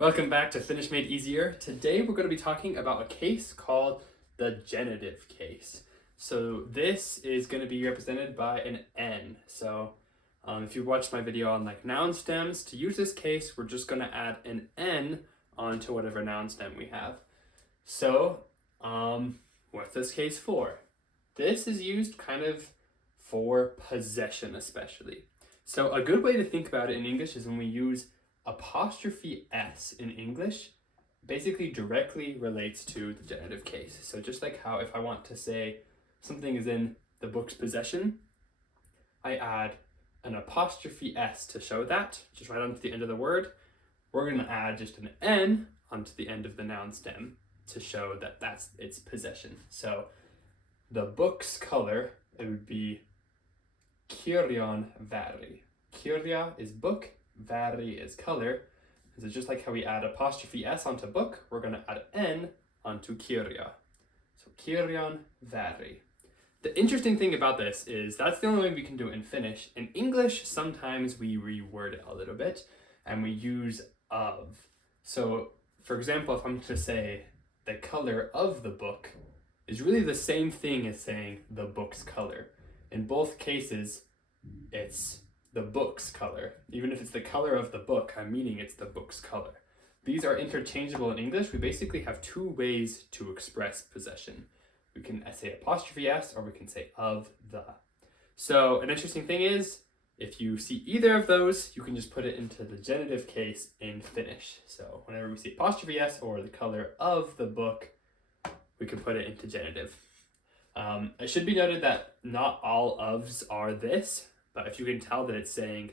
Welcome back to Finnish Made Easier. Today we're going to be talking about a case called the genitive case. So this is going to be represented by an N. So if you watched my video on noun stems, to use this case we're just going to add an N onto whatever noun stem we have. So what's this case for? This is used kind of for possession especially. So a good way to think about it in English is when we use apostrophe S in English basically directly relates to the genitive case. So just like how if I want to say something is in the book's possession, I add an apostrophe S to show that, just right onto the end of the word. We're going to add just an N onto the end of the noun stem to show that that's its possession. So the book's color, it would be kirjan väri. Kirja is book, väri is color. So just like how we add apostrophe S onto book, we're going to add N onto kirja. So kirjan väri. The interesting thing about this is that's the only way we can do it in Finnish. In English, sometimes we reword it a little bit and we use of. So for example, if I'm to say the color of the book is really the same thing as saying the book's color. In both cases, it's the book's color. Even if it's the color of the book, I'm meaning it's the book's color. These are interchangeable in English. We basically have two ways to express possession. We can say apostrophe S or we can say of the. So an interesting thing is, if you see either of those, you can just put it into the genitive case in Finnish. So whenever we see apostrophe S or the color of the book, we can put it into genitive. It should be noted that not all ofs are this, but if you can tell that it's saying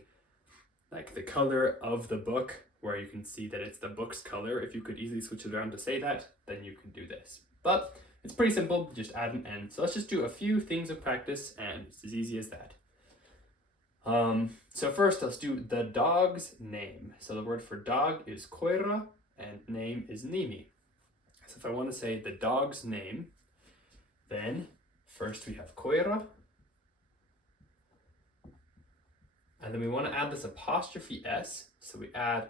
like the color of the book, where you can see that it's the book's color, if you could easily switch it around to say that, then you can do this. But it's pretty simple, just add an N. So let's just do a few things of practice and it's as easy as that. So first let's do the dog's name. So the word for dog is koira and name is nimi. So if I want to say the dog's name, then first we have koira. And then we want to add this apostrophe S. So we add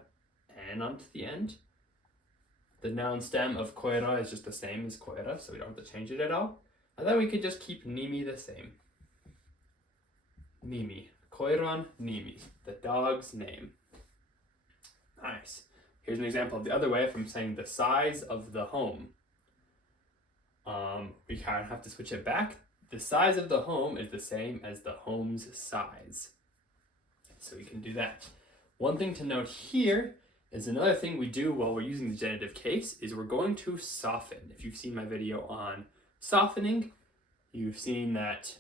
N onto the end. The noun stem of koira is just the same as koira, so we don't have to change it at all. And then we could just keep nimi the same. Nimi. Koiran nimi. The dog's name. Nice. Here's an example of the other way if I'm saying the size of the home. We kind of have to switch it back. The size of the home is the same as the home's size. So we can do that. One thing to note here is another thing we do while we're using the genitive case is we're going to soften. If you've seen my video on softening, you've seen that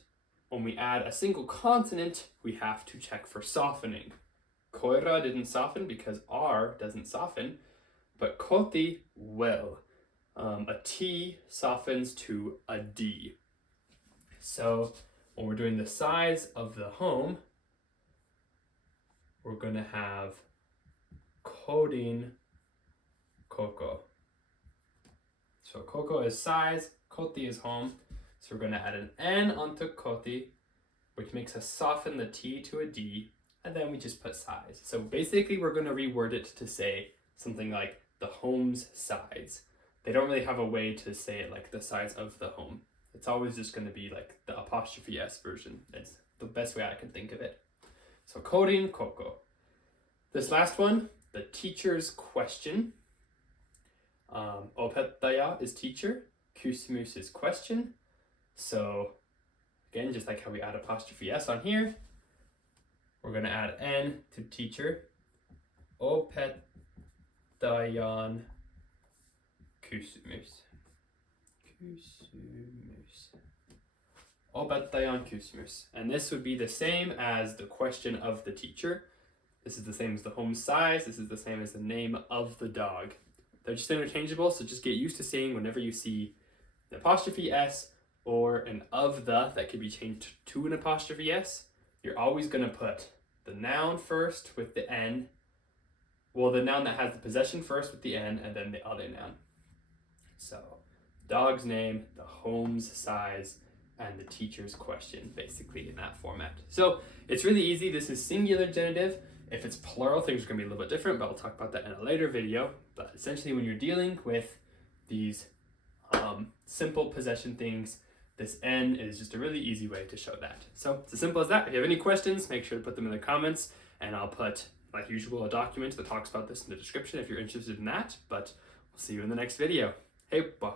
when we add a single consonant, we have to check for softening. Koira didn't soften because R doesn't soften, but koti will. A T softens to a D. So when we're doing the size of the home, we're going to have kodin koko. So koko is size, koti is home. So we're going to add an N onto koti, which makes us soften the T to a D, and then we just put size. So basically we're going to reword it to say something like the home's size. They don't really have a way to say it like the size of the home. It's always just going to be like the apostrophe S version. It's the best way I can think of it. So kodin koko. This last one, the teacher's question. Opettaja is teacher. Kysymys is question. So again, just like how we add apostrophe S on here, we're going to add N to teacher. Opettajan kysymys. Opettajan kysymys. And this would be the same as the question of the teacher. This is the same as the home size. This is the same as the name of the dog. They're just interchangeable, so just get used to saying whenever you see the apostrophe S or an of the that could be changed to an apostrophe S, you're always going to put the noun first with the N. Well, the noun that has the possession first with the N and then the other noun. So dog's name, the home's size, and the teacher's question, basically in that format. So it's really easy. This is singular genitive. If it's plural, things are going to be a little bit different, but I'll talk about that in a later video. But essentially, when you're dealing with these simple possession things, this N is just a really easy way to show that. So it's as simple as that. If you have any questions, make sure to put them in the comments, and I'll put, like usual, a document that talks about this in the description if you're interested in that. But we'll see you in the next video. Hey, bye.